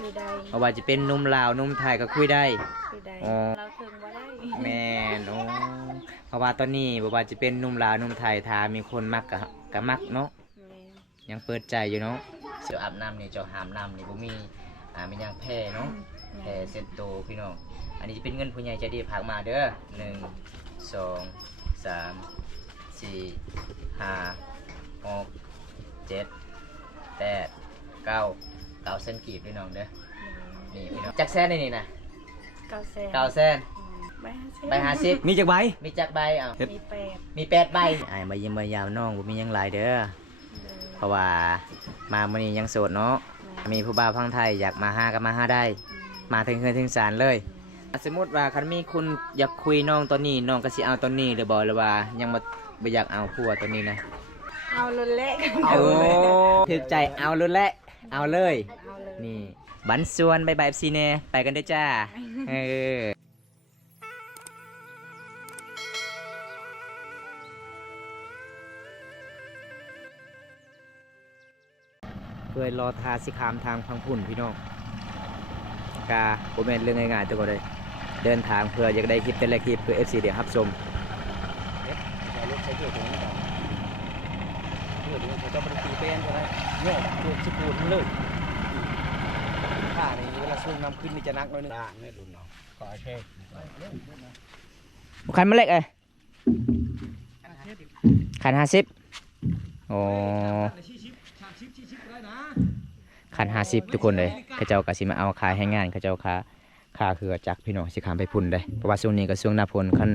คุยได้เพราะว่าจะเป็นหนุ่มลาวหนุ่มไทยก็คุยได้ คุยได้อ๋อ เราถึงบ่ได้แม่นโอ้เพราะว่าตอนนี้บ่ว่าจะเป็นหนุ่มลาวหนุ่มไทยถ้ามีคนมักก็ก็มักเนาะ แม่ยังเปิดใจอยู่เนาะเสืออาบน้ำนี่เจ้าหามน้ำนี่บ่มีอ่ามีหยังแพ้เนาะแพ้เซ็ตโตพี่น้อง อันนี้จะเป็นเงินผู้ใหญ่ใจดีพากมาเด้อหนึ่งสองสามสี่ห้าหกเจ็ดแปดเก้า เก้าเส้นกีบพี่น้องเด้อนี่พี่น้องจักแซนนี่นี่นะเก้าแสนเก้าแซนใบห้าสิบใบห้าสิบมีจักใบมีจักใบอะมีแปดมีแปดใบไอ้ายมาเยี่ยมมายามน้องบ่มีหยังหลายเด้อเด้อเพราะว่ามามื้อนี้ยังโสดเนาะมีผู้บ่าวพังไทยอยากมาหาก็มาหาได้ มาถึงเฮือนถึงศาลเลย สมมติว่าคันมีคุณอยากคุยน้องตอนนี้น้องก็สิเอาตอนนี้หรือบ่หรือว่ายังบ่บ่อยากเอาผัวตอนนี้นะเอาลุนเละโอ้ถึกใจเอาเลยแหละ เอาเลย นี่ บันส่วนบายบายซีเน่ไปกันเด้จ้า เออเคยรอทาสิคามทางพังพุ่นพี่น้องกาโมเมนเรื่องง่ายๆตัวก็เลยเดินทางเพื่ออยากได้คลิปแต่ละคลิปเพื่อ FC เดี๋ยวรับชมเดี๋ยวรถใช้เกี่ยวกับนี้ก่อนเกี่ยวกับเขาจะเป็นตีเป็นใช่ไห เนี่ยตัวชิปูนมันเลยข้านี่เวลาสูงน้ำขึ้นนี่จะนักหน้อยนึงอ่าเนี่รุ่นเนาะขอเค่คันมาเล็กเอ้ยขันห้าสิบโอ้ขันห้าสิบทุกคนเลยเขาเจ้ากะสิมาเอาขายให้งานเขาเจ้าค้า ค่าคือจักพี่น้องสิขามไปพุ่นเลยเพราะว่าช่วงนี้ก็ช่วงหน้าฝนคัน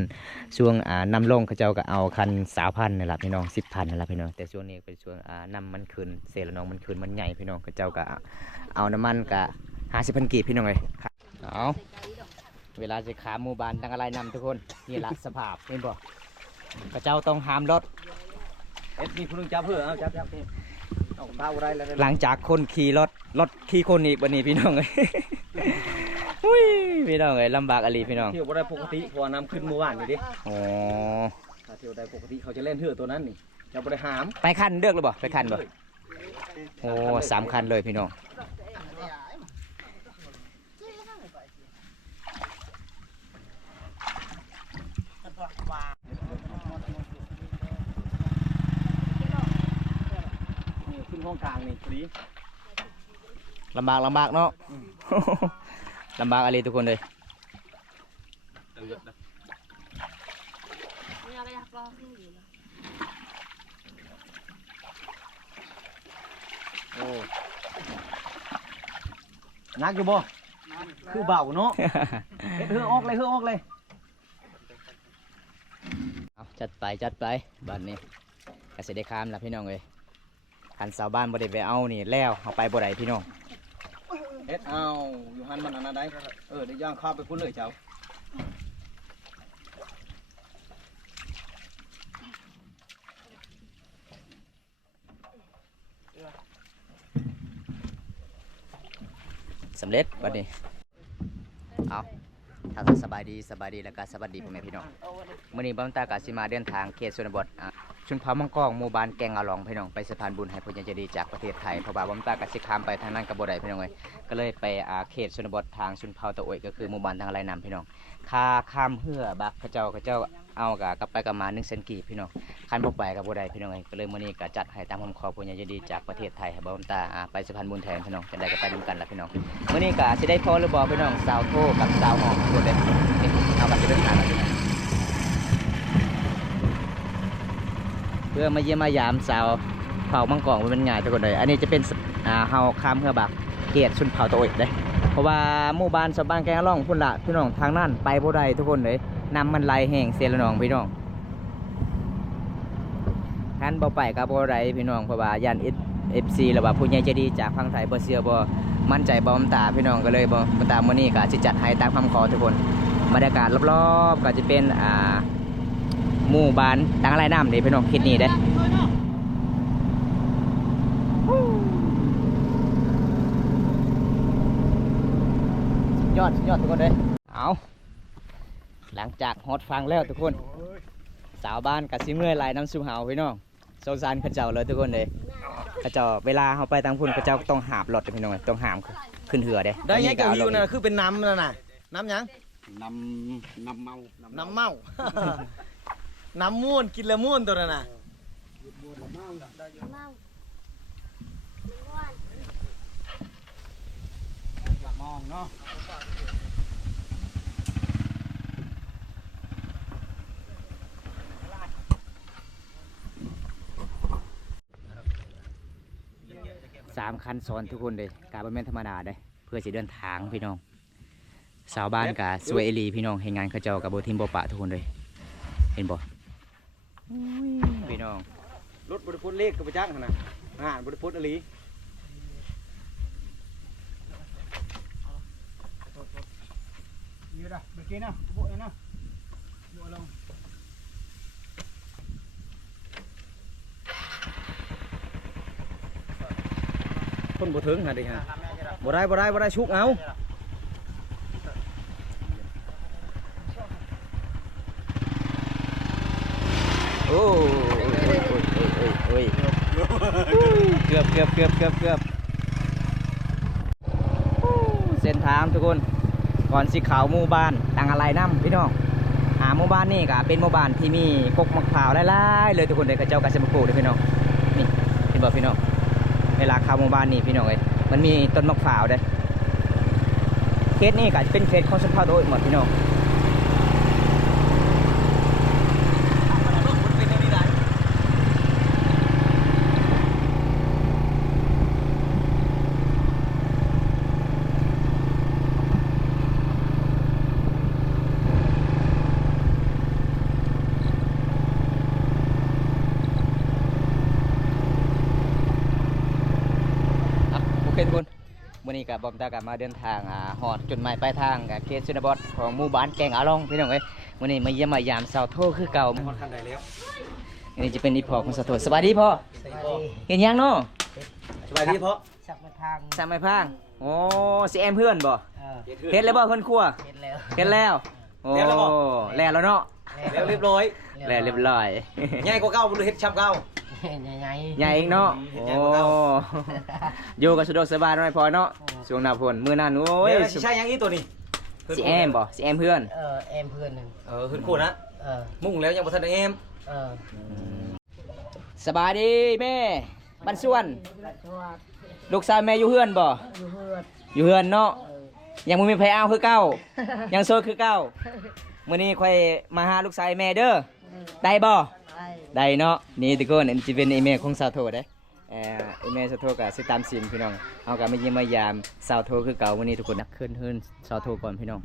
ช่วงอ่านำลงเขาเจ้าก็เอาคันสาวพันนี่แหละพี่น้องสิบพันนี่แหละพี่น้องแต่ช่วงนี้เป็นช่วงอ่านำมันคืนเสร็จแล้วน้องมันคืนมันใหญ่พี่น้องเขาเจ้าก็เอาน้ำมันก็ห้าสิบพันกีบพี่น้องเลยเอาเวลาจะขาหมู่บ้านตั้งอะไรนำทุกคนนี่ละสภาพเห็นบ่กระเจ้าต้องห้ามรถเอ็ดมีผู้หนึงจับเพื่อเอาจับจับเอาตาอหลังจากคนขี่รถรถขี่คนอีกวันนี้พี่น้องเอ้ย อุ้ยพี่น้องเอ้ยลำบากอะไรพี่น้องเที่ยวบ่ได้ปกติเพราะว่าน้ำขึ้นเมื่อวานนี่ดิอ๋อถ้าเที่ยวได้ปกติเขาจะเล่นเถื่อตัวนั้นนี่จะบ่ได้หามไปคันเลือกเลยบ่ไปคันบ่โอ้สามคันเลยพี่น้องนี่ขึ้นห้องกลางนี่พอดีลำบากลำบากเนาะ ลำบากอะไรทุกคนเลยมีอะไรอยากลองดูอยู่นะโอ้นักอยู่บ่คือเบาเนาะเอ็ดเฮือออกเลยเฮือออกเลยเอาจัดไปจัดไปบ้านนี้กสิได้ข้ามแล้วพี่น้องเอ้ยคันสาวบ้านบ่ได้ไปเอานี่แล้วเอาไปบ่ได้พี่น้อง เอ็ดเอาอยู่หันมันอันนั้นได้เออเดี๋ยวย่างข้าวไปพุ่นเลยเจ้าสำเร็จบัดนี้เอาถ้าท่านสบายดีสบายดีแล้วก็สวัสดีพ่อแม่พี่น้องมื้อนี้บ้านตากาสิมาเดินทางเขตชนบทอะ ชุนเผามังกองหมู่บ้านแกงอาหลองพี่น้องไปสะพานบุญให้ผู้ใหญ่ใจดีจากประเทศไทยเพราะว่าบ้านตากาสิข้ามไปทางนั้นก็บ่ได้พี่น้องเอ้ยก็เลยไปอาเขตชนบททางชุนเผาตะโอยก็คือหมู่บ้านทางไรนำพี่น้องค่าข้ามเหือบักเขาเจ้าเขาเจ้าเอากะกลับไปกับมา1เซนกีพี่น้องคันบ่ไปก็บ่ได้พี่น้องเอ้ยก็เลยมื้อนี้ก็จัดให้ตามคำขอผู้ใหญ่ใจดีจากประเทศไทยให้บ้านตาอาไปสะพานบุญแทนพี่น้องจะได้ก็ไปนํกันละพี่น้องมื่อนี้ก็สิได้พอหรือบ่พี่น้องสาวโทกับสาวหอมตัวเด็ดเอากันจะเดินทางกัน เพื่อมาเยี่ยมมายามสาวเผามังกรมันเป็นง่ายทุกคนเลยอันนี้จะเป็นอ่าเฮาข้ามเพื่อบักเกียรติชุนเผาตัวเอกเด้เพราะว่าหมู่บ้านชาวบ้านแกงล่องพุ่นละพี่น้องทางนั้นไปบ่ได้ทุกคนเลยนำมันไหลแห้งเสียละน้องพี่น้องท่านบ่ไปกับบ่ได้พี่น้องเพราะว่าย่านเอฟซีหรือว่าผู้ใหญ่ใจดีจากพังไทยบ่เชื่อบ่มั่นใจบอมตาพี่น้องก็เลยบอมตามื่อนี้ก็จะจัดให้ตามคำขอทุกคนบรรยากาศรอบๆก็จะเป็นอ่า หมู่บ้านตั้งไรน้ำนี่พี่น้องคิดนี่เด้สุดยอดสุดยอดทุกคนเลยเอาหลังจากฮอดฟังแล้วทุกคน สาวบ้านกับซิเมื่อยไหลายน้ำซุปเฮาพี่น้องสงสารเข้าเจ้าเลยทุกคนเลยเขาเจ้าเวลาเขาไปทางพุ่นเขาเจ้าต้องหาบรถพี่น้องต้องหามขึ้นเหือเด้ได้ยังก็เกี่ยวเอาอลยู่งน่ะคือเป็นน้ำนั่นน่ะน้ำหยังนำนำเมาน้ำเมา น้ำม่วนกินล้วม่วนตัวนั้นน่ะมองเนาะสามคันซ้อนทุกคนเลยการบ่แม่นธรรมดาเด้เพื่อสิเดินทางพี่น้อง สาวบ้านกะสวยเอลีพี่น้องเห็นงานเขาเจ้ากับโบทีมโบปะทุกคนเลย เห็นบ่ พี่น้องรถบริพุทธเลขกับไปจ้างหั่นน่ะอ่าบริพุทธอหลียืดอะเมื่อกี้นะโบะนะโบะลงคนบ่ถึงหาดิฮะบ่ได้บ่ได้บ่ได้ชุกเอา โอ้ยโอ้ยโอ้ยโอ้ยโอ้ยเกือบเกือบเกือบเกือบเกือบเส้นทางทุกคนก่ อนสีขาหมู่บ้านต่างอะไรน้ำพี่น้องหาหมู่บ้านนี่ก็เป็นหมู่บ้านที่มีกกมะพร้าวไล่ๆเลยทุกคนเลยเขาเจ้ากระเซมาปลูกเลยพี่น้องนี่เห็นบ่พี่น้องเวลาเข้าหมู่บ้านนี่พี่น้องเลยมันมีต้นมะพร้าวเลยเคสนี่ก็เป็นเคสของสภาพโดยหมดพี่น้อง อะโอเคทุกคนวั นนี้กับบอมตากับมาเดินทางอ่าหอดจุดหมายปลายทางกับเคสชนบทของหมู่บ้านแกงอาลองพี่น้องเอ้ยวันนี้มาเยี่ยมมายามสาวโทคือเก่าฮอดคันใดแล้วอันนี้จะเป็นอีพอของสาวโทสวัสดีพ่อเห็นยังเนาะสบายดีเพาะสับมาทางสามไม้พางโอ้สิแอมเพื่อนบ่เออเฮ็ดแล้วบ่เพิ่นครัวเห็นแล้วเฮ็ดแล้วโอ้แล้วแล้วเนาะ แล้วเรียบร้อยแล้วเรียบร้อยใหญ่กว่าเก่าบ่รู้เฮ็ดชับเก่าใหญ่ใหญ่ใหญ่เองเนาะอืโอ้มใหญ่กว่าเก่าอยู่กับสะดวกสบายหน่อยพอเนาะช่วงหน้าฝนมื้อนั้นโอ้ยเดี๋ยวสิใช่ยังอีตัวนี้สิแอมบ่สิแอมเพื่อนเออแอมเพื่อนหนึ่งเออขึ้นคู่นะเออมุ่งแล้วยังบ่ทันได้เอมเออสบายดีแม่บ้านส่วนตัวลูกสาวแม่อยู่เฮือนบ่อยู่เพื่อนอยู่เฮือนเนาะเออยังบ่มีไผเอาคือเก่ายังโสดคือเก่า มื้อนี้ค่อยมาหาลูกสาวแม่เด้อได้บ่ไอ้ได้เนาะนี่ทุกคนอันสิเป็นอีเมลของสาวโทเด้เอ่ออีเมลสาวโทก็สิตามสินพี่น้องเฮาก็มาเยี่ยมมายามสาวโทคือเก่าวันนี้ทุกคนนักขึ้นฮืนสาวโทก่อนพี่น้อง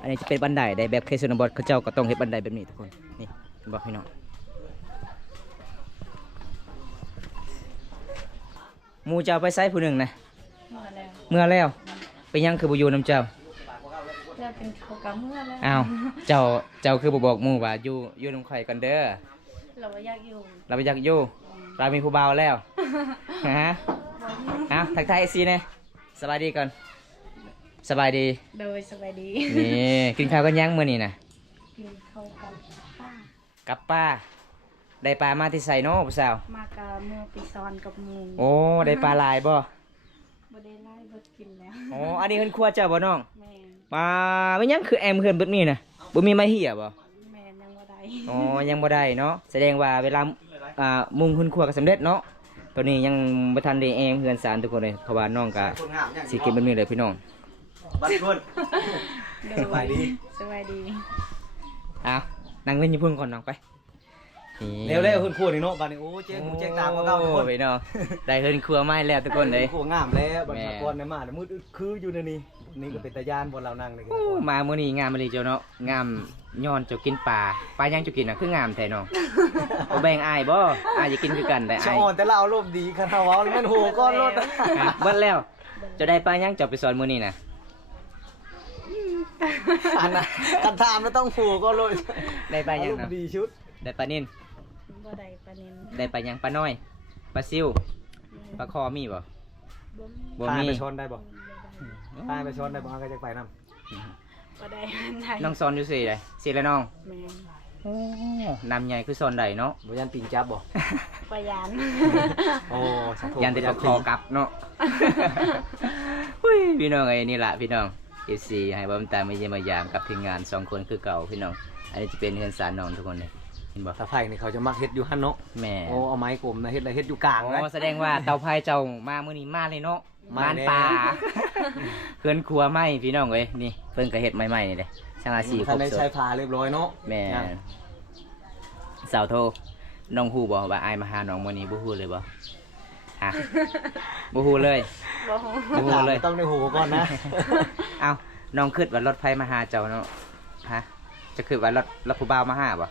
อันนี้จะเป็นบันไดได้แบบเคสนบทเขาเจ้าก็ต้องเฮ็ดบันไดแบบนี้ทุกคนนี่เห็นบ่พี่น้องหมู่เจ้าไปไสผู้หนึ่งนะมาแล้วเมื่อแล้วไปยังคือบ่อยู่นํเจ้าแล้ว เป็นโปรแกรมเมื่อแล้วอ้าวเจ้าเจ้าคือบ่บอกหมู่ว่าอยู่อยู่นํข่อยกันเด้อเราว่าอยากอยู่เราไปอยากอยู่เรามีผู้บ่าวแล้วฮะอ้าวทักทายซีเนี่ยสบายดีก่อนสบายดี โดยสบายดีนี่กินข้าวกันยังมื้อนี้น่ะกินข้าวกับป้ากับป้าได้ปลามาที่ใส่เนาะผู้สาวมากะเมื่อปีซอนกับหมูโอ้ได้ปลาลายบ่บ่ได้ไล่บ่กินแล้วโอ้อันนี้เพิ่นครัวเจ้าบ่น้องแม่นปลาไม่ยังคือแอมเพิ่นเบิดนี่น่ะบ่มีไม้เหี่ยบ่แม่นยังบ่ได้อ๋อยังบ่ได้เนาะแสดงว่าเวลาอ่ามุงคุณครัวก็สำเร็จเนาะตัวนี้ยังบ่ทันได้แอมเฮือนสารทุกคนเลยเพราะว่าน้องก็คนงามยังสิเก็บแบบนี้เลยพี่น้องบัดคนโดสบายดีสบายดีอ้าวนั่งเล่นญี่ปุ่นก่อนน้องไป นี่เร็วๆขึ้นคู่นี่เนาะบัดนี้โอ้เจ๊งหูเจ๊งตามกว่าเก่าทุกคนโอ้ยเนาะได้เฮินครัวไม้แล้วทุกคนเลยคู่งามแล้วบัดแม่ตะกอนในมาแต่มืดอึดคืออยู่ในนี้นี่ก็เป็นตะยานบนเรานั่งเลยโอ้มามื้อนี้งามมาเลยเจ้าเนาะงามย้อนเจ้ากินปลาปลายังเจ้ากินน่ะคืองามแท้เนาะบ่แบ่งอายบ่อายจะกินคือกันแต่ชะอายอ่อนแต่เราเอารมณ์ดีคันเฮาเว้าแล้วมันโหก้อนรถอะเบิดแล้วเจะได้ปลายังเจ้าไปสอนมื้อนี้น่ะอันน่ะกันถามแล้วต้องโหก้อนรถได้ปลายังอารมน่ะณ์ดีชุดได้ปลานิ่น บ่ได้ปลานินได้ปลายังปลาน้อยปลาซิวปลาคอมีบ่บ่มีบ่พามีไปชนได้บ่พาไปชนได้บ่เอาก็จะไปนํบ่ได้อันใดน้องสอนอยู่สิได้สิแล้วน้องแม่นโอ้นำใหญ่คือซอนใดเนาะบ่ยันปิงจับบ่ประหยันโอ้สาธุยันแต่จะคอกลับเนาะหุ้ยพี่น้องไอ้นี่ล่ะพี่น้อง FC ให้บ่ตามมาเยี่ยมมายามกับทีมงานสองคนคือเก่าพี่น้องอันนี้จะเป็นเฮือนสารน้องทุกคนเลยเห็นบ่ถ้าไผนี่เขาจะมักเฮ็ดอยู่หั่นเนาะแม่โอ้เอาไม้กลมนะเฮ็ดอะไรเฮ็ดอยู่กลางนะ โอ้แสดงว่าเตาไผ่เจ้ามามื้อนี้มาเลยเนาะมาบ้านแน่ป่าเพื่อนครัวไหมพี่น้องเอ้ยนี่เพิ่นก็เฮ็ดใหม่ๆนี่เลยช่างอาชีพครท่านบได้สใช้ดผ้าเรียบร้อยเนาะแม่ยังสาวโทน้องฮู้บ่ว่าอายมาหาน้องมื้อนี้บ่ฮู้เลยบ่ฮะบ่ฮู้เลย บ่บ่ฮู้เลย ต้องได้หูก่อนนะ เอ้าน้องคิดว่ารถไฟมาหาเจ้าเนาะฮะจะคิดว่ารถรถผู้บ่าวมาหาบ่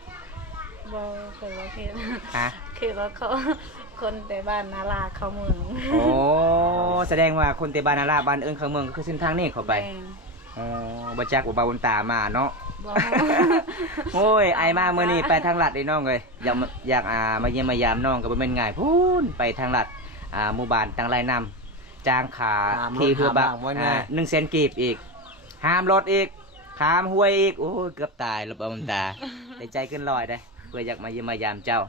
บ่เคยว่าคิดฮะคือว่าเขาคนแต่บ้านนาลาเขาเมืองโอ้แสดงว่าคนเตบ้านนาราบ้านเอิ้นเขาเมืองก็คือเส้นทางนี้เข้าไปแม่นอ๋อบ่จักว่าบ่าวบนตามาเนาะ บ่ โอ้ยไอายมาเมื่อนี้ไปทางลัดไอ้น้องเลยอยากมาอยากอ่ามาเยี่ยมมายามน้องก็บ่แม่นง่ายพูนไปทางลัดอ่าหมู่บ้านทางไรนำจางขาห้ามรถที่คือบักห้ามบ้างว่าไง อ่าหนึ่งเซนกีบอีก ห้ามรถอีกข้ามห้วยอีกโอ้ยเกือบตายรถบำตา ได้ใจขึ้นลอยได้ เพื่ออยากมาเยี่ยมมายามเจ้า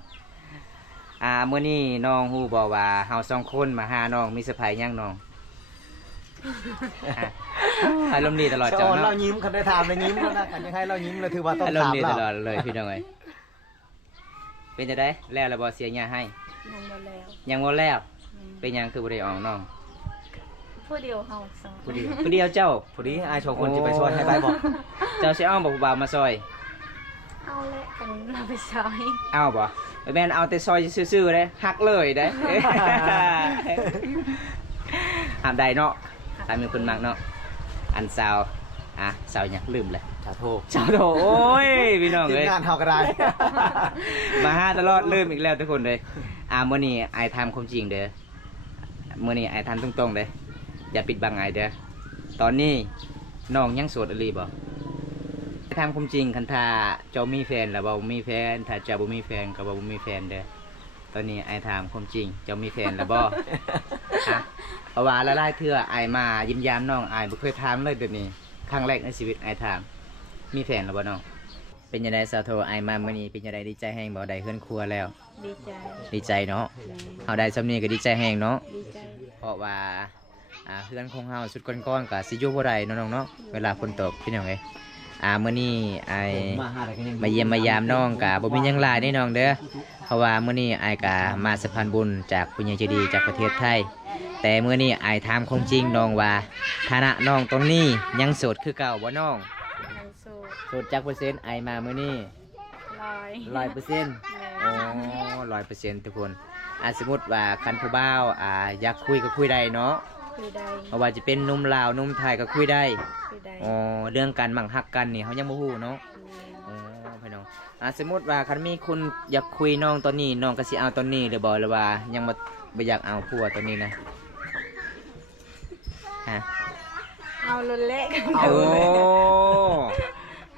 อ่าเมื่อนี้น้องฮู้บอกว่าเฮาสองคนมาหาน้องมีเซอร์ไพรส์หยังน้องอะอารมณ์ดีตลอดจะเจ้าอ่อนเราเนาะยิ้มคันได้ถามเลยยิ้มแล้วนะกันยังให้เรายิ้มเลยถือว่าต้องอารมถาณ์มดีเราตลอดเลยพี่น้องเอ้ยเป็นจะได้แล้วระบอเสียหญ้าให้ยังบ่แล้วยังบ่แล้วแม่นเป็นหยังคือบ่ได้ออกน้องผู้เดียวเฮาสองผู้เดียวผู้เดียวเจ้า พอดีไอ้ายสองคนจะไปช่วยให้ไปบอกเจ้าสิเอาบ่ผู้บ่าวมาซอย เอาแหละกันเราไปซอยเอาบ่แม่นเอาแต่ซอยซื่อๆเด้หักเลยเด้หามใดเนาะถ้ามีคนมักเนาะอันสาวอะสาวหยังลืมเลยสาธุสาวโถโอ้ยพี่น้องทีมเอ้ยงานเฮาก็ได้มาหาตลอดลืมอีกแล้วทุกคนเลยอ่ามื่อนี้ไอายทำความจริงเด้อมื่อนี้ไอายทำตรงๆเด้ออย่าปิดบังไอายเด้อตอนนี้น้องยังโสดอหลีบ่ไอ้ ทำความจริงคันถ้าเจ้ามีแฟนแล้วบ่มีแฟน ถ้าเจ้าบ่มีแฟนก็บ่มีแฟนเด้อตอนนี้ไอายถามความจริง เจ้ามีแฟนแล้วบ่ ฮะเพราะว่าละลายเทื่อไอายมายิ้มยามน้องไอายบ่เคยถามเลยเดี๋ยวนี้ครั้งแรกในชีวิตไอายถาม มีแฟนแล้วบ่น้อง เป็นยังไงสาวโทไอายมามื้อนี้เป็นยังไงดีใจแฮงบ่ได้เฮือนครัวแล้ว ดีใจดีใจเนาะแม่นเฮาได้สำนีก็ดีใจแฮงเนาะ ดีใจเพราะว่าอ่าเพื่อนของเฮาสุดก้อนๆก็สิอยู่บ่ได้เนาะน้องเนาะ เวลาฝนตกพี่น้องเอ้ย อ่ามื้อนี้ไอมาหาอะไรกันยังมาเยี่ยมมายามน้องก็บ่มีหยังหลายเด้น้องเด้อเพราะว่ามื้อนี้ไอายก็มาสะพานบุญจากผู้ใหญ่ใจดีจากประเทศไทย แต่มื้อนี้ไอายถามความจริงน้องว่าฐานะน้องตรงนี้ยังโสดคือเก่าบ่น้องยังโสดโสดจักเปอร์เซ็นต์ไอายมามื้อนี้ลอย100%เปอร์เซ็นต์แม่โอ้ร้อยเปอร์เซ็นต์ทุกคนอ่าสมมติว่าคันผู้บ่าวอ่าอยากคุยก็คุยได้เนาะ คุยได้เพราะว่าจะเป็นหนุ่มลาวหนุ่มไทยก็คุยได้ คุยได้อ๋อเรื่องการหมั่งฮักกันนี่เขายังบ่ฮู้เนาะแม่นอ๋อพี่น้องอ่าสมมติว่าคันมีคนอยากคุยน้องตอนนี้น้องก็สิเอาตอนนี้หรือบ่หรือว่ายังบ่บ่อยากเอาผัวตอนนี้นะฮะเอาลุนเละกันโอ้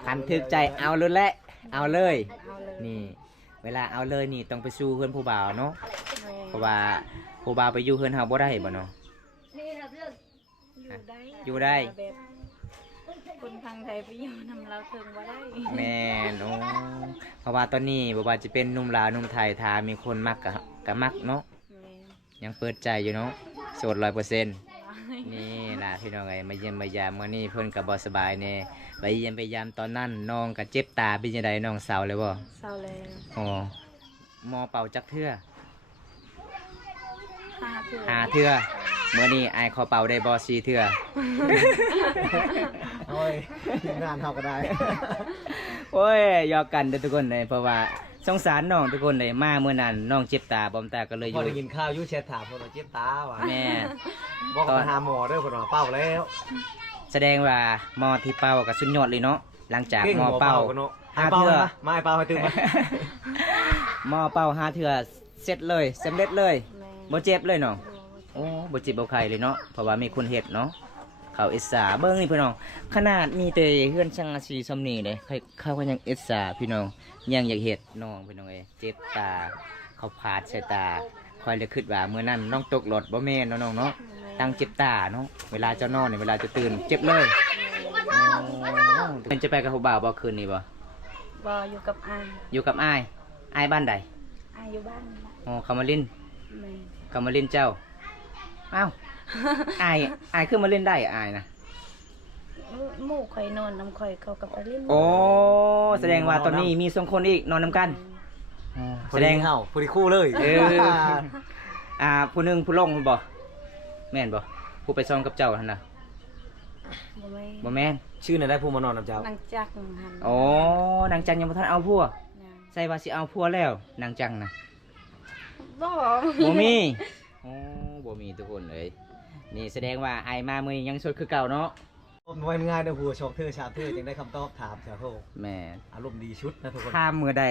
คันถึกใจเอาเลยแหละเอาเลยเอาเลยนี่ เวลาเอาเลยนี่ต้องไปสู้เพื่อนผู้บ่าวเนาะแม่นเพราะว่าผู้บ่าวไปอยู่เฮือนเฮาบ่ได้บ่เนาะ อยู่ได้อยู่ได้ แบบคนทางไทยไปอยู่นำเราเทิงบ่ได้แม่นโอ้เพราะว่าตอนนี้บ่ว่าจะเป็นหนุ่มลาวหนุ่มไทยถ้ามีคนมักก็ก็มักเนาะแม่นยังเปิดใจอยู่เนาะโสด100%หลายนี่ล่ะพี่น้องเอ้ยมาเยี่ยมมายามมื้อนี้เพิ่นก็บ่สบายแน่ไปเยี่ยมไปยามตอนนั้นน้องก็เจ็บตาเป็นจังไดน้องสาวเลยบ่เศร้าแล้วอ๋อหมอเป่าจักเทื่อห้าเถื่อห้าเทื่อ มื้อนี้อายขอเป่าได้บ่สี่เทื่อ โอ้ยทีมงานเฮาก็ได้ โอ้ยหยอกกันเด้อทุกคนเลยเพราะว่าสงสารน้องทุกคนเลยมาเมื่อนั้นน้องเจ็บตาบอมตาก็เลยอพอยู่ได้กินข้าวอยุ่แชทถามคนว่าเจ็บตาว่ะแม่ บอกไปหาหมอเด้อคนว่าเป้าแล้วแสดงว่าหมอที่เป่ากับสุดยอดเลยเนาะหลังจากเก่งหมอหมอเป่าเป้ากันเนาะห้าให้เป้าเทื่อ มามาให้เป้าให้ตื่นมาหมอเป่าห้าเถื่อเสร็จเลยสำเร็จเลยแม่บ่เจ็บเลยเนาะโอ้ โอ้บ่เจ็บบ่ไข้เลยเนาะเพราะว่ามีคนเฮ็ดเนาะเขาเอสซาเบิ่งนี่พี่น้อง ขนาดมีแต่เฮือนช่างอาชีซำนี้เลยเขาเขาก็ยังเอสซาพี่น้องยังอยากเฮ็ดน้องพี่น้องเอ้ยเจ็บตา เขาพาดใส่ตาคอยเลยคิดว่ามื้อนั้นน้องตกรถบ่แม่นเนาะน้องเนาะตั้งเจ็บตาเนาะเวลาจะนอนเนี่ยเวลาจะตื่นเจ็บเลยโอ้มันจะไปกับผู้บ่าวบ่คืนนี้บ่บ่อยู่กับอาอยู่กับอ้ายอ้ายบ้านใดอาอยู่บ้านนี่ล่ะอ๋อคำมาลินแม่คำมาลินเจ้า อ้าวอ้ายอ้ายขึ้นมาเล่นได้อ้ายนะหมู่ข่อยนอนน้ำข่อยเขากับไปเล่นโอ้แสดงว่าตอนนี้มีสองคนอีกนอนนํกันแสดงเฮาพอดีคู่เลยเอออ่าผู้หนึงผู้ลงบ่แม่นบ่ผู้ไปซ้อมกับเจ้าหั่นน่ะบ่แม่บ่แม่นชื่อน่ะได้ผู้มานอนกับเจ้านางจักหันโอ้นางจังยังบ่ทันเอาผัวนะใส่ว่าสิเอาผัวแล้วนางจังน่ะบ่บ่มีโอ้ บ่มีทุกคนเลยนี่แสดงว่าไอายมามื้อนี้ยังสดคือเก่าเนาะมันว่าง่ายนะหัวชอกเธอชาเธอจึงได้คำตอบถามชาโทแม่อารมณ์ดีชุดนะทุกคนข้ามมือใด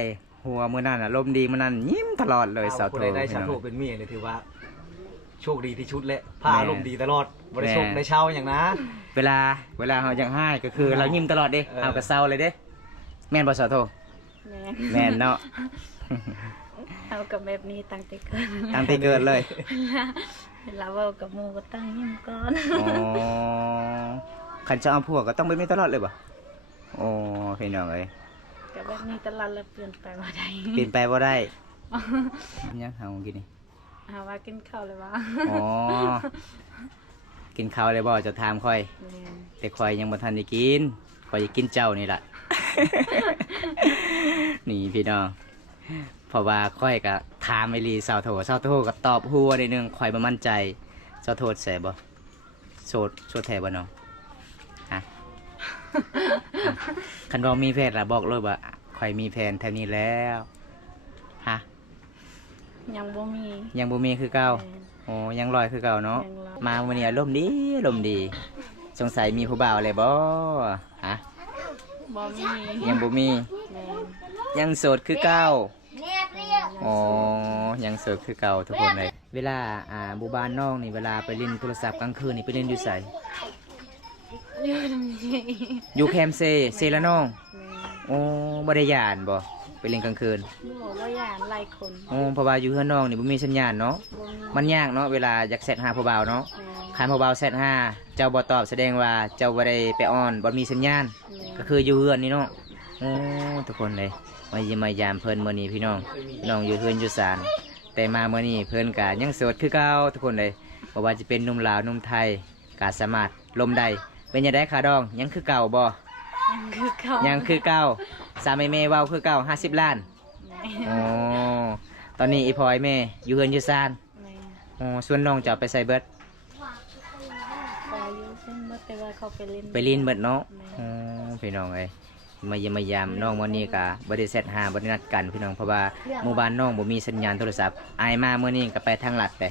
หัวมือนั่นน่ะลมณ์ดีมื้อนั้นยิ้มตลอดเลยสาวผู้โทใดได้ชาพี่โทน้องเป็นเมียเนี่ยถือว่า โชคดีที่ชุดและพาแม่อารมณ์ดีตลอดบ่ได้โชคแม่ได้เช่าอย่างนะ เวลาเวลาเฮาจังไห้ก็คือ เรายิ้มตลอดเด้เออ เอากระเซาเลยเด้แม่นบ่สาวโทแม่แม่นเนาะ เอากับแบบนี้ตั้งแต่เกิดตั้งแต่เกิดเลยเวลาเว้ากับหมู่ก็ตั้งยิ้มก่อนอ๋อคันจะเอาผัวก็ต้องเป็นนี้ตลอดเลยบ่โอ้พี่น้องเอ้ยกับแบบนี้ตลอดแล้วเปลี่ยนไปบ่ได้เปลี่ยนไปบ่ได้ยังเฮากินนี่หาว่ากินข้าวเลยว่าอ๋อกินข้าวเลยบ่จะถามค่อยแม่นแต่ค่อยยังบ่ทันได้กินค่อยจะกินเจ้านี่ล่ะนี่พี่น้อง เพราะว่าค่อยก็ถามไอรีสาวโทสาวโทก็ตอบหัวนิดนึงค่อยบ่มั่นใจสาวโทแส่บ่โสดโสดแท้บ่น้องฮะ คันบ่มีแฟนล่ะบอกเลยว่าค่อยมีแฟนแถวนี้แล้วฮะยังบ่มียังบ่มีคือเก่าแม่นโอ้ยังลอยคือเก่าเนาะยังรอมาวันนี้อารมณ์ดีอารมณ์ดี สงสัยมีผู้บ่าวเลยบ่ฮะบ่มียังบ่มีแม่นยังโสดคือเก่า อ๋อ ยังโสดคือเก่าทุกคนเลย เวลาอ่าบูบานน้องนี่เวลาไปเล่นโทรศัพท์กลางคืนนี่ไปเล่นอยู่ไสอยู่นำนี่อยู่แคมป์เซเซละน้องแม่นโอ้บ่ได้ย่านบ่ไปเล่นกลางคืนบ่ว่าย่านหลายคนโอ้เพราะว่าอยู่เฮือนน้องนี่บ่มีสัญญาณเนาะบ่มีมันยากเนาะเวลาอยากแชทหาผู้บ่าวเนาะแม่นคันผู้บ่าวแชทหาเจ้าบ่ตอบแสดงว่าเจ้าบ่ได้ไปออนบ่มีสัญญาณแม่นก็คืออยู่เฮือนนี่เนาะ โอ้ทุกคนเลยมาเยี่ยมมายามเพิ่นมื้อนี้พี่น้องพี่น้องอยู่เฮือนอยู่ศาลแต่มามื้อนี้เพิ่นก็ยังโสดคือเก่าทุกคนเลยบ่ว่าจะเป็นหนุ่มลาวหนุ่มไทยก็สามารถลมได้เป็นยังไงขาดองยังคือเก่าบ่ยังคือเขายังคือเก่าสามแม่เว้าคือเก่า50ล้านแม่อ๋อตอนนี้อีพลอยแม่อยู่เฮือนอยู่ศาลแม่อ๋อส่วนน้องจะเอาไปใส่เบิดไปอยู่เพิ่นบ่แต่ว่าเขาไปเล่นไปลินเบิดเนาะแม่อ๋อพี่น้องเอ้ย มาเยี่ยมมายามน้องวันนี้ก็บ่ได้เซตหาบ่ได้นัดกันพี่น้องเพราะว่าหมู่บ้านน้องบ่มีสัญญาณโทรศัพท์อายมามื้อนี้ก็ไปทางลัดไป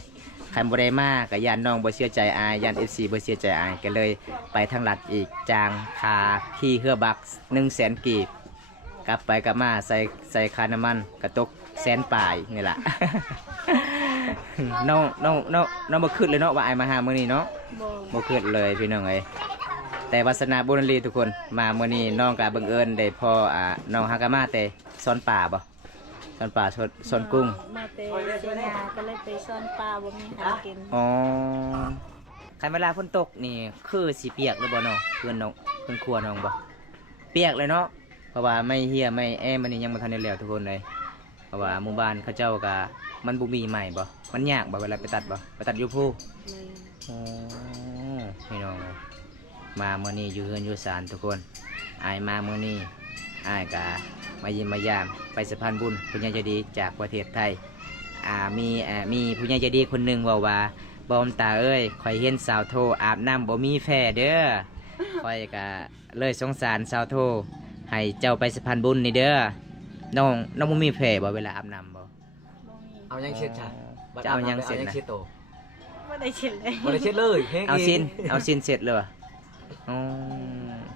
คันบ่ได้มาก็ย่านน้องบ่เชื่อใจอายย่าน FC บ่เชื่อใจอายก็เลยไปทางลัดอีกจางคาขี่เฮือบัก100,000กีบกลับไปกลับมาใส่ใส่ค่าน้ำมันกระตกแสนปลายนี่ล่ะน้องน้องน้องน้องบ่คิดเลยเนาะว่าอายมาหามื้อนี้เนาะบ่บ่คิดเลยพี่น้องเอ้ย แต่วาสนาบุญรีทุกคนมาเมื่อนี้น้องกะบังเอิญได้พ่ออ่าน้องฮากามาแต่ซอนป่าบ่ซอนป่าซอนซอนกุ้งมาเตเสียหาก็เลยไปซ่อนปลาบ่มีหากินอ๋อคันเวลาฝนตกนี่คือสิเปียกหรือบ่น้องเพื่อนน้องเพื่อนครัวน้องบ่เปียกเลยเนาะเพราะว่าไม่เหียไม่แอมันนี่ยังบ่ทันได้แล้วทุกคนเลยเพราะว่าหมู่บ้านเขาเจ้าก็มันบ่มีใหม่บ่มันยากบ่เวลาไปตัดบ่ไปตัดอยู่ภูแม่โอ้พี่น้องเอ้ย มาเมื่อนี้อยู่เฮือนอยู่ศาลทุกคนอายมาเมื่อนี้อายกะมายิมมายามไปสะพานบุญผู้ใหญ่ใจดีจากประเทศไทยอ่ามีอ่ามีผู้ใหญ่ใจดีคนหนึ่งเว่าว่าบอมตาเอ้ยคอยเห็นสาวโทอาบน้ำบ่มีแฟเด้อคอยกะเลยสงสารสาวโทให้เจ้าไปสะพานบุญนี่เด้อน้องน้องบ่มีแฟบ่เวลาอาบน้ำบ่บ่มีเอายังเช็ดจ้ะจะเอายังเสร็จเอายังนะเช็ดโตบ่ได้เช็ดเลยบ่ได้เช็ดเลยแห้งเอาสินงเอาสินเสร็จเลยวะ อ๋อ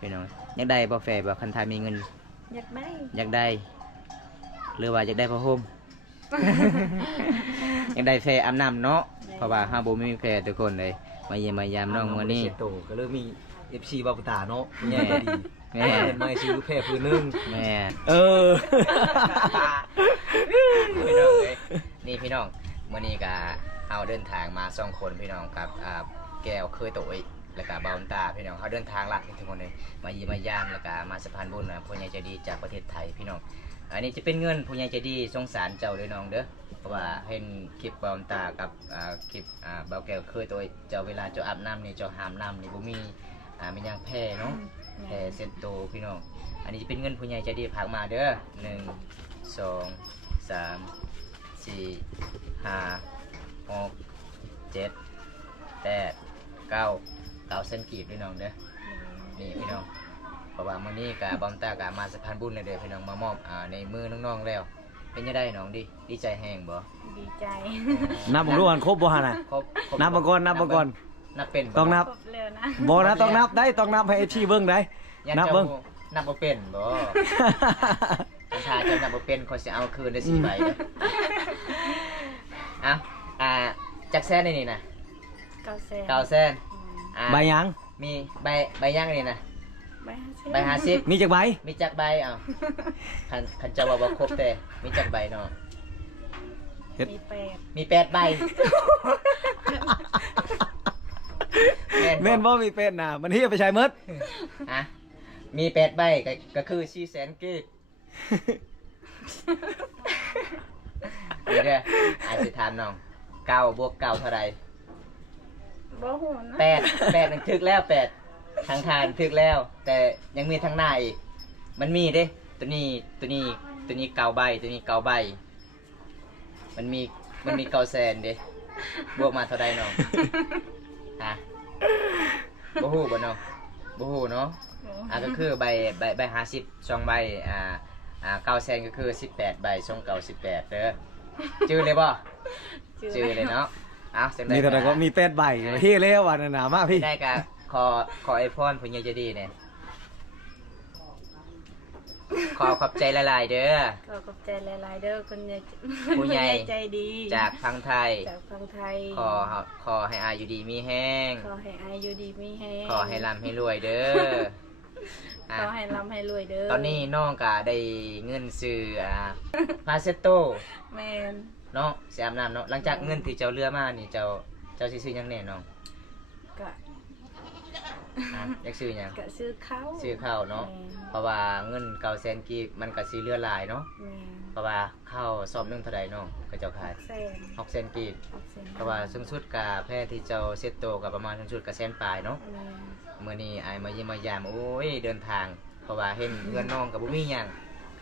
พี่น้องอยากได้บ่แฟบ่คันทามีเงิน อยากได้อยากได้ หรือว่าอยากได้ผ้าห่ม อยากได้แฟอาบน้ำเนาะเพราะว่าห้าบ่มีแฟทุกคนเลย มาเยี่ยมมายามน้องมื้อนี้เช็ดโตก็เลยมี FC บาปุตาเนาะแย่ดีแม่เห็นไหมชื่อแพร่พื้นหนึงแม่เออพี่น้องเอ้ยนี่พี่น้องมื้อนี้ก็เอาเดินทางมาสองคนพี่น้องกับอ่าแก้วเคยโตย แล้วก็บาวตาพี่น้องเขาเดินทางลัดทุกคนเลยมาเยี่ยมมายามแล้วก็มาสะพานบุญนะผู้ใหญ่ใจดีจากประเทศไทยพี่น้องอันนี้จะเป็นเงินผู้ใหญ่ใจดีสงสารเจ้าเลยน้องเด้อเพราะว่าเห็นคลิปบาวตากับอ่าคลิปอ่าบาวแก้วเคยตัวเจ้าเวลาเจ้าอาบน้ำนี่เจ้าหามน้ำนี่บ่มีอ่ามันยังแพ้เนาะแพ้เซ็ตโตพี่น้องอันนี้จะเป็นเงินผู้ใหญ่ใจดีผากมาเด้อหนึ่งสองสามสี่ห้าหกเจ็ดแปดเก้า เก้าเส้นกีบพี่น้องเด้อนี่พี่น้องเพราะว่ามื้อนี้กับบอมตากับมาสะพานบุญเลยเด้อพี่น้องมามอบอ่าในมือน้องๆแล้ว เป็นยังไงน้องดิดีใจแห้งบ่ดีใจนับผมดูก่อนครบบ่ฮะน่ะครบครนับมาก่อนนับมาก่อนนับเป็นต้องนับครบเร็วนะบ่นะต้องนับได้ต้องนับให้ FC เบิ่งได้ยันนับเจ้าเบิ่งนับบ่เป็นบ่ถ้าเจ้านับบ่เป็นเขาสิเอาคืนได้สี่ใบเด้อเอ้าอ่าจักแซนนี่นะเก้าแสนเก้าแซน อ่าใบหยัง มีใบใบย่างนี่นะใบห้าสิบใบห้าสิบมีจักใบ มีจักใบเอ้าคันคันจะว่าบ่ครบแต่มีจักใบเนาะมีแปดมีแปดใบแม่นบ่มีเป็นน่ะ มันเฮียไปใช้หมด อะมีแปดใบก็ก็คือสี่แสนกีบ เดี๋ยวเดี๋ยวอาจจะถามน้องเก้าบวกเก้าเท่าไหร บ่หูนะแปดแปดนั่นถึกแล้วแปดทางทานถึกแล้ว แต่ยังมีทางหน้าอีก มันมีเด้ ตัวนี้ตัวนี้ตัวนี้เกาใบตัวนี้เกาใบ มันมีมันมีเกาแสนเด้บวกมาเท่าไรน้องฮะบ่ฮู้บ่น้องบ่ฮู้เนาะโอ้อ่าก็คือใบใบใบห้าสิบสองใบอ่าอ่าเก้าแสนก็คือสิบแปดใบสองเก้าสิบแปดเด้อจื้อเลยบ่จื้อเลยเนาะ อาเสร็จมีเท่าไหร่ก็มีเป็ดใบเฮียแล้วว่านั่นน่ะมาพี่ได้กะขอขอไอโฟนผู้ใหญ่ใจะดีเนี่ยขอขอบใจละลายๆเด้อ ก็ขอบใจหลาย ๆ เด้อคุณยายผู้ใหญ่ใจดี จากพังไทย จากฟังไทย ขอขอให้อายุดีมีแห้ง ขอให้อายุดีมีแฮงขอให้ร่ำให้รวยเด้ออะขอให้ร่ำให้รวยเด้อตอนนี้น้องกะได้เงินซื้ออ่าพาเซโต แม่น เนาะเสียอาบน้ำเนาะหลังจากเงินที่เจ้าเรือมานี่เจ้าเจ้าสิซื้อหยังแน่น้องกะอะอยากซื้อหยังกะซื้อข้าวซื้อข้าวเนาะแม่เพราะว่าเงินเก่าแสนกีบมันก็สิเรือหลายเนาะแม่นเพราะว่าข้าวซอบหนึงเท่าใดน้องก็เจ้าขายแสน6แสนกีบหกแสนเพราะว่าสูงสุดกะแพทย์ที่เจ้าเซ็ตโตวกับประมาณสูงสุดก็แสนปลายเนาะ แม่นมื้อนี้อายมาเยี่ยมมายามโอ้ยเดินทาง เพราะว่าเห็นเงินน้องก็บ่มีหยัง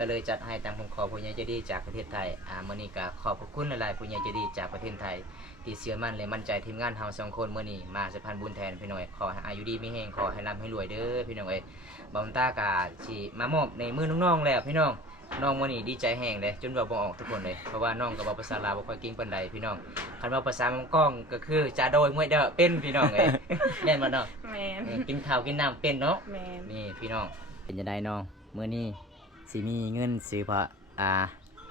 ก็เลยจัดให้ตามคำขอผู้ใหญ่ใจดีจากประเทศไทยอ่ามื้อนี้ก็ขอบพระคุณหลายๆผู้ใหญ่ใจดีจากประเทศไทยที่เชื่อมั่นและมั่นใจทีมงานเฮาสองคนมื้อนี้มาสะพานบุญแทนพี่น้อยขอให้อายุดีมีแฮงขอให้ร่ำให้รวยเด้อพี่น้องเอ้ยบอมตากาสิมามอบในมือน้องๆแล้วพี่น้องน้องมื้อนี้ดีใจแฮงเลยจนว่าบ่ออกทุกคนเลยเพราะว่าน้องก็เว้าภาษาลาวบ่ค่อยเก่งปานใดพี่น้องคันว่าภาษามังกล้องก็คือจะโดยมวยเด้อเป็นพี่น้องเอ้ยแม่นบ่น้องแม่นเออกินข้าวกินน้ำเป็นเนาะแม่นนี่พี่น้องเป็นจะได้น้องเมื่อนี้ สิมีเงินซื้อพระอ่า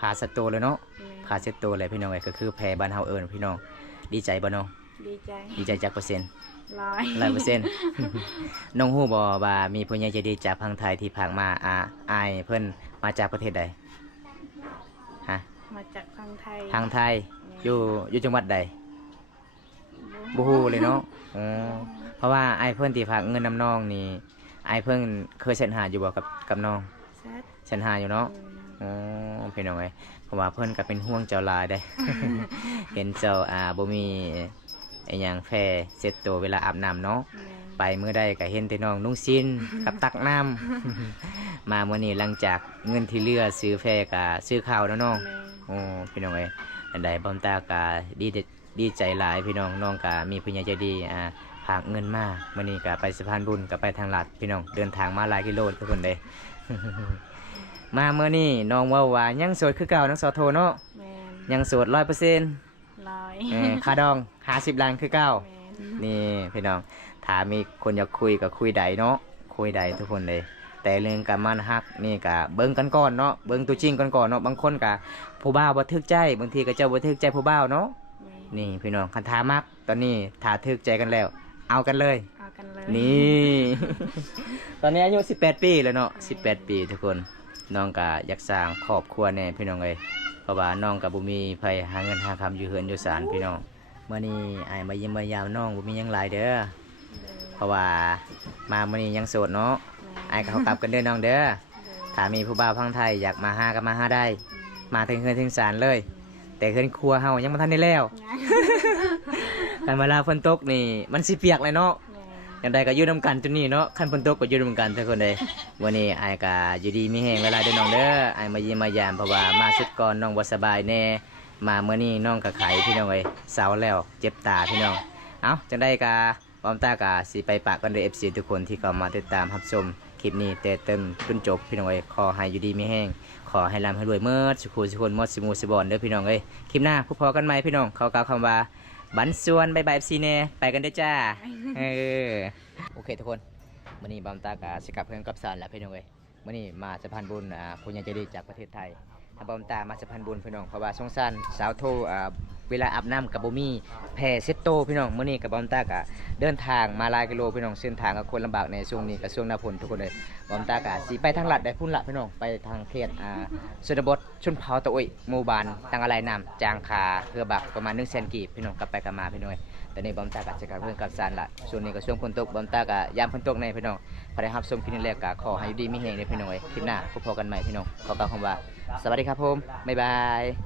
พาสโตเลยเนาะแม่นพาเซตโตเลยพี่น้องเอ้ยก็คือแพรบ้านเฮาเอิญพี่น้องดีใจบ่น้องดีใจดีใจจากเปอร์เซ็นต์ร้อยร้อยเปอร์เซ็นต์น้องฮู้บ่ว่ามีผู้ใหญ่ใจดีจากพังไทยที่ผากมาอ่าอายเพิ่นมาจากประเทศใดฮะมาจากฟังไทยทางไทยอยู่อยู่จังหวัดใดบ่ฮู้เลยเนาะอ๋อเพราะว่าอายเพิ่นที่ฝากเงินนํน้องนี่อายเพิ่นเคยเซ็นหาอยู่บ่กับกับน้อง แซ่บเซ็นหาอยู่เนาะอืมอ๋อพี่น้องเอ้ยเพราะว่าเพิ่นก็เป็นห่วงเจ้าหลายได้ เห็นเจ้าอ่าบ่มีไอ้หยังแฟเสร็จตัวเวลาอาบน้ำเนาะแม่นไปมื้อใดก็เห็นแต่น้องนุ่งซิน กับตักน้ำ มามื้อนี้หลังจากเงินที่เหลือซื้อแฟก็ซื้อข้าวแล้วน้องแม่นโอ้พี่น้องเอ้ยอันใดบ่ตากาดีเดดีใจหลายพี่น้องน้องก็มีผู้ใหญ่ใจดีอ่าฝากเงินมามื้อนี้ก็ไปสะพานบุญก็ไปทางลัดพี่น้องเดินทางมาหลายกิโลทุกคนเลย มาเมื่อนี้น้องเว่าว่ายังโสดคือเก่าน้องสอโทเนาะแม่นยังโสดร้อยเปอร์เซ็นต์ร้อยคาดองหาสิบล้านคือเก่าแม่นนี่พี่น้องถ้ามีคนอยากคุยก็คุยใดเนาะคุยใดทุกคนเลย แต่เรื่องการมันฮักนี่ก็เบิ่งกันก่อนเนาะเบิ่งตัวจริงกันก่อนเนาะบางคนก็ผู้บ่าวบ่ทึกใจบางทีก็เจ้าบ่ทึกใจผู้บ่าวเนาะแม่นนี่พี่น้องคันทามักตอนนี้ถ้าทึกใจกันแล้ว เอากันเลยเอากันเลยนี่ ตอนนี้อายุ18 ปีแล้วเนาะ18 ปีทุกคน น้องก็อยากสร้างครอบครัวแน่พี่น้องเอ้ยเพราะว่าน้องกับบุมีไผหาเงินหาคำอยู่เฮือนอยู่ศาลพี่น้องเมื่อนี้อายมาเยี่ยมมายามน้องบุมีหยังหลายเด้อราะว่ามามื้อนี้ยังโสดเนาะไอ้ายก็เขากลับกันเด้อน้องเด้อถ้ามีผู้บ่าวพังไทยอยากมาหาก็มาหาได้ มาถึงเฮือนถึงศาลเลย แต่เฮือนครัวเฮายังบ่ทันได้แล้วกันเวลาฝนตกนี่มันสิเปียกเลยเนาะ อย่างใดก็ยู่นำกันจุดนี้เนาะขั้นฝนตกก็ยู่นำกันทุกคนเลยวันนี้ไอ้ก็อยู่ดีมีแหงเวลาเด้อน้องเด้อไอ้มาเยี่ยมมายามเพราะว่ามาสุดก่อนน้องบ่สบายแน่มาเมื่อนี้น้องก็ไข้พี่น้องเอ้ยเสาแล้วเจ็บตาพี่น้องเอ้าจังได้ก็บอมตากะสิไปปากกันเด้อ FC ทุกคนที่เข้ามาติดตามรับชมคลิปนี้แต่เต็มจนจบพี่น้องเอ้ยขอให้อยู่ดีมีแห้งขอให้ร่ำให้รวยเมื่อสุขุสุคนหมดสิมูสิบอนเด้อพี่น้องเอ้ยคลิปหน้าพบพอกันใหมพี่น้องเขากล่าวคำว่า บันส่วนบายบาย FC แน่ไปกันเด้อจ้า เออ โอเคทุกคนมื่อนี้บอมตากาสิกลับเพื่อนกับสารแล้วพี่น้องเอ้ยมื่อนี้มาสะพานบุญอ่าผู้ใหญ่ใจดีจากประเทศไทยถ้าบอมตามาสะพานบุญพี่น้องเพราะว่าสงสารสาวโทอ่า เวลาอาบน้ำกับบ่มีแพรเซตโตพี่น้องมื่อนี้กับบอมตากะเดินทางมาหลายกิโลพี่น้องเส้นทางก็คนลำบากในช่วงนี้กับช่วงหน้าฝนทุกคนเลยบอมตากะสิไปทางลัดได้พุ่นละพี่น้องไปทางเขตอ่าชนบทชนเผ่าตะอุยหมู่บ้านตังอะไรนำจางคาเพื่อบักประมาณ1แสนกีบพี่น้องกลับไปกลับมาพี่น้องเอ้ยตอนนี้บอมตากะจะกลับเพื่อนกับซานละช่วงนี้ก็ช่วงฝนตกบอมตากะยามฝนตกในพี่น้องพอได้รับชมคลิปนี้แล้วก็ขอให้อยู่ดีมีแรงในพี่น้องเอ้ยคลิปหน้าพบกันใหม่พี่น้องขอกล่าวคำว่า สวัสดีครับผมบ๊ายบาย